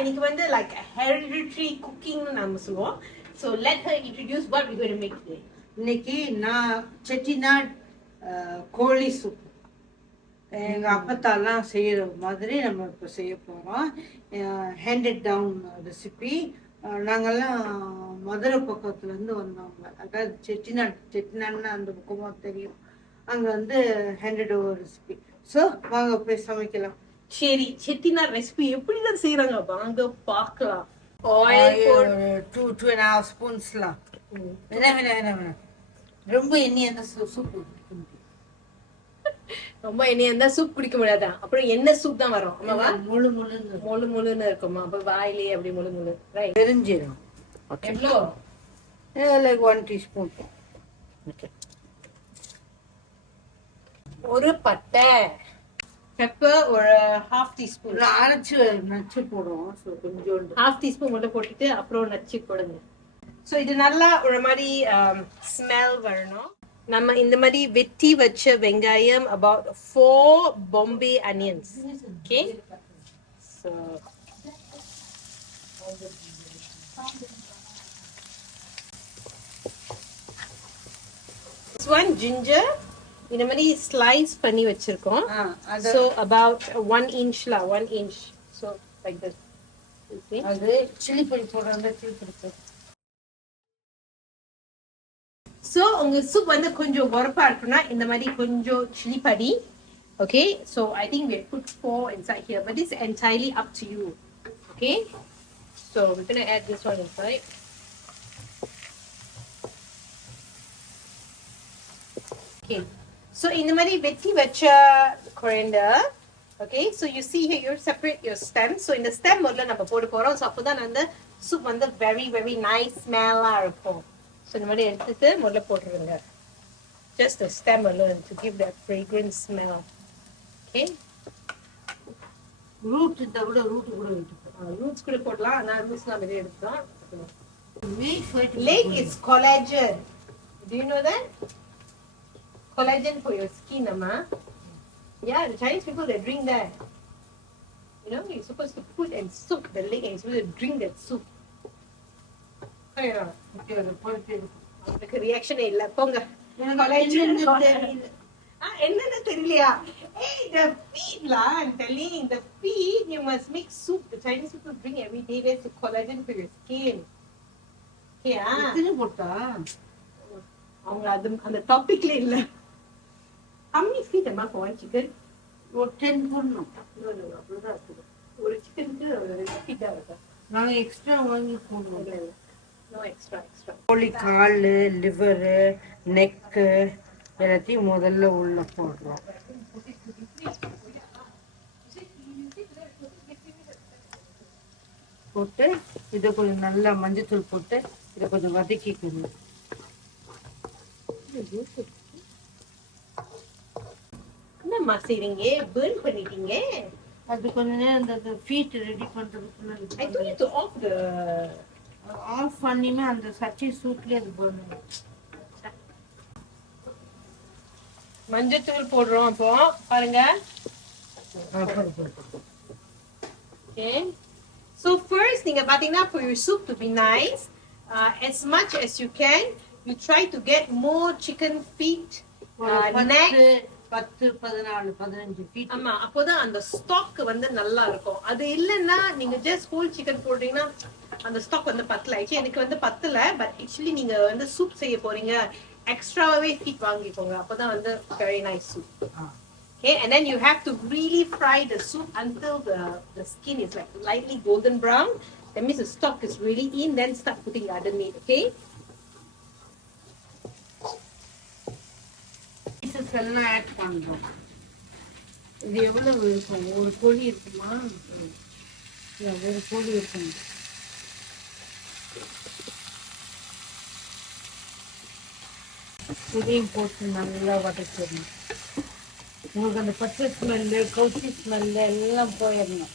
இன்னைக்கு வந்து like hereditary cooking நம்ம சொல்லுவோம். So let her introduce what we're going to make today. இன்னைக்கு நான் செட்டிநாட் கோழி சூப் எங்கள் அப்பத்தாலாம் செய்கிற மாதிரி நம்ம இப்போ செய்ய போகிறோம். Handed down recipe. நாங்கள்லாம் மதுரை பக்கத்துலேருந்து வந்தவங்க, அதாவது செட்டிநாடுன்னா அந்த பக்கமாக தெரியும். அங்கே வந்து ஹேண்டட் ஓவர் ரெசிபி. ஸோ வாங்க போய் சமைக்கலாம். சரி, செட்டிநாட் ரெசிபி எப்படி தான் செய்யறாங்க வாங்க பார்க்கலாம். ஆயில் 2.5 ஸ்பூன்ஸ்லாம். வேணாம் ரொம்ப எண்ணெய் அந்த சூப் ரொம்ப எண்ணெய் இருந்தா சூப் குடிக்க முடியாதான். அப்புறம் என்ன சூப் தான் வரும் அம்மாவா? முழுன்னு இருக்குமா? அப்ப வாயிலே அப்படி முழு ரைட். தெரிஞ்சிடும். எவ்வளோ? Like 1 teaspoon. ஓகே. ஒரு பட்டை, பெப்பர் ஒரு ½ டீஸ்பூன். அரைச்சு நச்சு போடுவோம். ஸோ கொஞ்சோண்டு ½ டீஸ்பூன் மட்டும் போட்டுட்டு அப்புறம் நச்சு போடுங்க. ஸோ இது நல்லா ஒரு மாதிரி ஸ்மெல் வரணும். நம்ம இந்த மாதிரி வெட்டி வச்ச வெங்காயம் about 4 Bombay onions. Okay, so this one ginger இந்த மாதிரி ஸ்லைஸ் பண்ணி வச்சிருக்கோம். So about 1 inch la 1 inch, so like this. அது சில்லி பொடி போடுறாங்க. சில்லி பொடி. ஸோ உங்க சூப் வந்து கொஞ்சம் உரப்பா இருக்குன்னா இந்த மாதிரி கொஞ்சம் சில்லி படி. Okay, so I think we put 4 inside here, but this is entirely up to you. Okay, so we're gonna add this one inside. Okay, so இந்த மாதிரி வெட்டி வச்ச coriander. Okay, so you see here, you separate your stem. So இந்த stem முதல்ல நம்ம போட போறோம். So அப்பதான் அந்த சூப் வந்து very nice smell-ஆ இருக்கும். So இந்த மாதிரி எடுத்துட்டு முதல்ல போட்டுருங்க. Just the stem alone to give that fragrant smell. Okay, root இந்த கூட ரூட் கூட roots கூட போடலாம். நான் rootsலாம் வெளிய எடுத்துட்டோம். Lake is collagen. Do you know that? Collagen for your skin, amma. Yeah, the Chinese people, they drink that. You know, you're supposed to put and soak the lake and you're supposed to drink that soup. அதுக்கு ரியாக்ஷனே இல்ல போங்க. என்னன்னு தெரியலையா? Hey, the feed la, I'm telling the feed you must make soup. The Chinese people drink every day. There's a collagen for your skin. Okay, எத்தனை போட்டா? அவங்க அது அந்த டாபிக்ல இல்ல. How many feet am I for one chicken? ஒரு 10 போடணும். அவ்வளவுதான் இருக்குது. ஒரு சிக்கனுக்கு 2 feet தான் வருது. நாங்க எக்ஸ்ட்ரா வாங்கி போடுவோம். No extra. கோழி கால், லிவர், நெக் எல்லாத்தையும் முதல்ல உள்ள போடுறோம். போட்டு இதை கொஞ்சம் நல்லா மஞ்சத்தூள் போட்டு இதை கொஞ்சம் வதக்கிக்கணும். என்னம்மா செய்றீங்க? burn பண்ணிட்டீங்க. அது கொஞ்ச நேரம் அந்த ஃபீட் ரெடி பண்றதுக்குள்ள I told you to off the off பண்ணிமே அந்த சட்டி சூட்லயே அது போடணும். மஞ்சத்தூள் போடுறோம். அப்போ பாருங்க. Okay, so first நீங்க பாத்தீங்கன்னா for your soup to be nice, as much as you can, you try to get more chicken feet, neck. 10, 14, 15 feet. ஆமா, அப்போதான் அந்த ஸ்டாக் வந்து நல்லா இருக்கும். அது இல்லைன்னா நீங்க ஜஸ்ட் ஹோல் சிக்கன் போடுறீங்கன்னா அந்த ஸ்டாக் வந்து பத்தல. எனக்கு வந்து பத்தல, பட் ஆக்சுவலி நீங்க வந்து சூப் செய்ய போறீங்க, எக்ஸ்ட்ராவே ஃபீட் வாங்கிக்கோங்க. அப்பதான் வந்து very nice soup. Okay, and then you have to really fry the soup until the skin is like lightly golden brown. That means the stock is really in. Then start putting the other meat. Okay. Pieces எல்லாம் add பண்றோம். இது எவ்வளவு இருக்கும்? ஒரு கோழி இருக்குமா? ஒரு கோழி இருக்கும். இதையும் போட்டு நல்லா வதக்கிடணும். உங்களுக்கு அந்த பச்சை ஸ்மெல்லு, கவுச்சி ஸ்மெல்லு எல்லாம் போயிடணும்.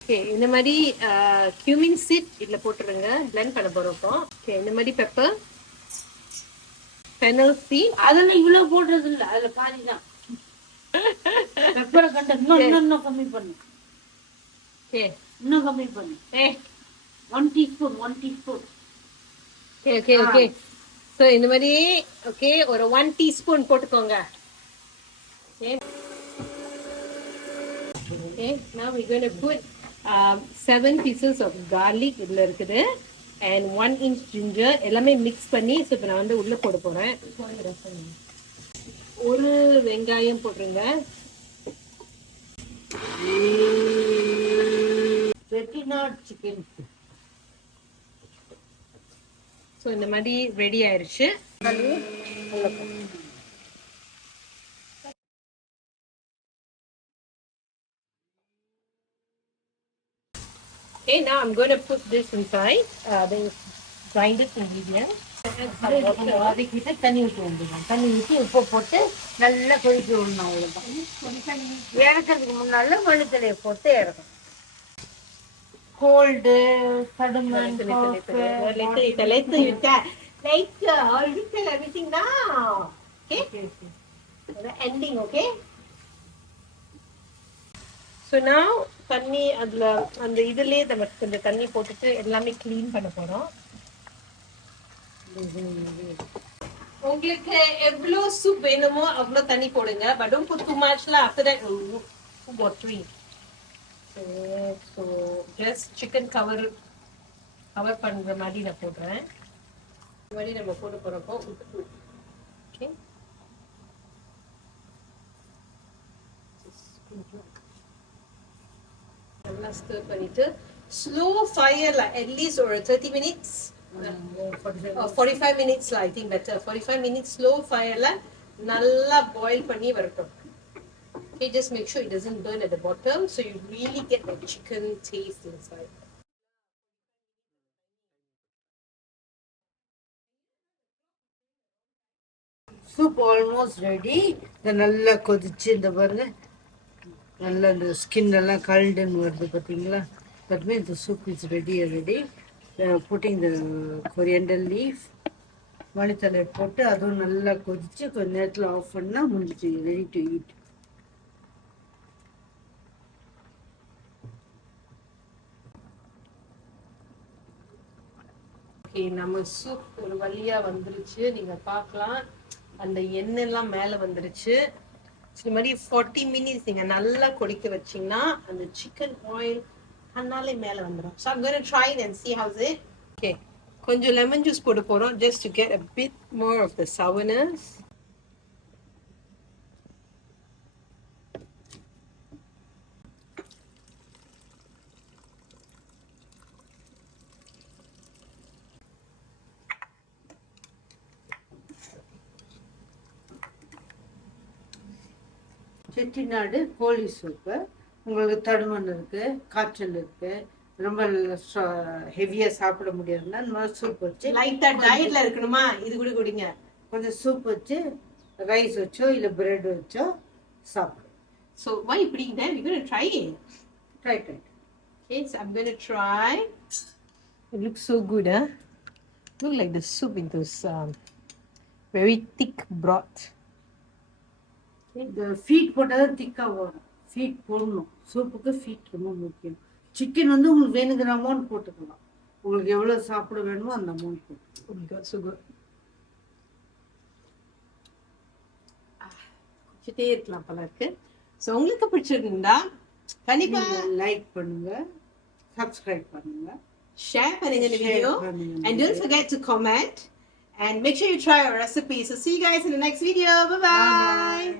Okay, இந்த மாதிரி cumin seed இதுல போட்டுருங்க. blend பண்ண போறோம் இப்போ. Okay, இந்த மாதிரி பெப்பர் fennel seed. அதெல்லாம் இவ்வளவு போடுறது இல்ல, அதுல பாதி தான். பெப்பரை கண்ட இன்னும் கம்மி பண்ணு. Okay. இன்னும் கம்மி பண்ணு. Hey. 1 teaspoon 1 teaspoon. Okay. So இந்த மாதிரி okay ஒரு 1 teaspoon போட்டுக்கோங்க. Okay, now we're going to put 7 pieces of garlic இதுல இருக்குது and 1 inch ginger எல்லாமே mix பண்ணி so இப்போ நான் வந்து உள்ள போட போறேன். ஒரு வெங்காயம் போடுங்க. செட்டிநாட் சிக்கன். ஸோ இந்த மாதிரி ரெடி ஆயிடுச்சு. Okay, now I'm going to put this inside the grinded ingredients. அதுக்கிட்ட தண்ணி ஊற்றி வந்துடும். தண்ணி ஊற்றி உப்பு போட்டு நல்லா கொதிக்க விடணும். அவ்வளோதான். இறக்கிறதுக்கு முன்னால மல்லித்தலையை போட்டு இறக்கணும். கோல்டு கடுமன் everything now. Okay, the ending. Okay, so now தண்ணி அதுல அந்த இதுலயே நம்ம கொஞ்சம் தண்ணி போட்டுட்டு எல்லாமே க்ளீன் பண்ண போறோம். உங்களுக்கு எவ்வளவு சூப் வேணுமோ அவ்வளவு தண்ணி போடுங்க. But don't put too much lah. After that watery. So just chicken cover பண்ற மாதிரி நான் போடுறேன். இந்த மாதிரி நம்ம போட போறப்போ உப்பு. Okay. நல்லா ஸ்டிர் பண்ணிட்டு ஸ்லோ ஃபயர்ல at least ஒரு 30 minutes. 45 minutes lah, I think better. 45 minutes slow fire la nalla boil panni varatum. Okay, just make sure it doesn't burn at the bottom so you really get the chicken taste inside. Soup almost ready. The நல்லா கொதிச்சு இந்த பாருங்க நல்லா இந்த skin எல்லாம் கல்டுன்னு வருது பார்த்தீங்களா? That means the soup is ready already. Putting the coriander leaf, மல்லித்தலை போட்டு அதுவும் நல்லா கொதிச்சு கொஞ்ச நேரத்தில் ஆஃப் பண்ணால் முடிஞ்சிச்சு. Ready to eat. ஓகே, நம்ம சூப் ஒரு வழியா வந்துருச்சு. நீங்க பார்க்கலாம் அந்த எண்ணெய் எல்லாம் மேல வந்துருச்சு. இந்த மாதிரி 40 minutes நீங்க நல்லா கொதிக்க வச்சீங்கன்னா அந்த சிக்கன் ஆயில் தன்னாலே மேல வந்துடும். So I'm going to try it and see how's it. Okay, கொஞ்சம் லெமன் ஜூஸ் போட போறோம் just to get a bit more of the sourness. Chettinad கோழி சூப்பு. உங்களுக்கு தடுமன் இருக்கு, காய்ச்சல் இருக்கு, ரொம்ப ஹெவியா சாப்பிட முடியாதுன்னா இந்த மாதிரி சூப் வச்சு லைட்டா டயட்ல இருக்கணுமா இது கூட குடிங்க. கொஞ்சம் சூப் வச்சு ரைஸ் வச்சோ இல்ல பிரெட் வச்சோ சாப்பிடும். So why you putting that? We're going to try it. Try. Okay, so I'm going to try. It looks so good, huh? Look like the soup in those very thick broth. இந்த feet போட்டால் திக்காக வரும். Feet போடணும். சூப்புக்கு feet ரொம்ப முக்கியம். Chicken வந்து உங்களுக்கு வேணுங்கிற அமௌண்ட் போட்டுக்கலாம். உங்களுக்கு எவ்வளோ சாப்பிட வேணுமோ அந்த அமௌண்ட் போட்டு. Oh my god, so good. குடிச்சிட்டே இருக்கலாம் போல இருக்கு. ஸோ உங்களுக்கு பிடிச்சிருந்தா கண்டிப்பா லைக் பண்ணுங்க, சப்ஸ்கிரைப் பண்ணுங்க, ஷேர் பண்ணுங்க இந்த video and don't forget to comment and make sure you try our recipe. So see you guys in the next video. Bye bye.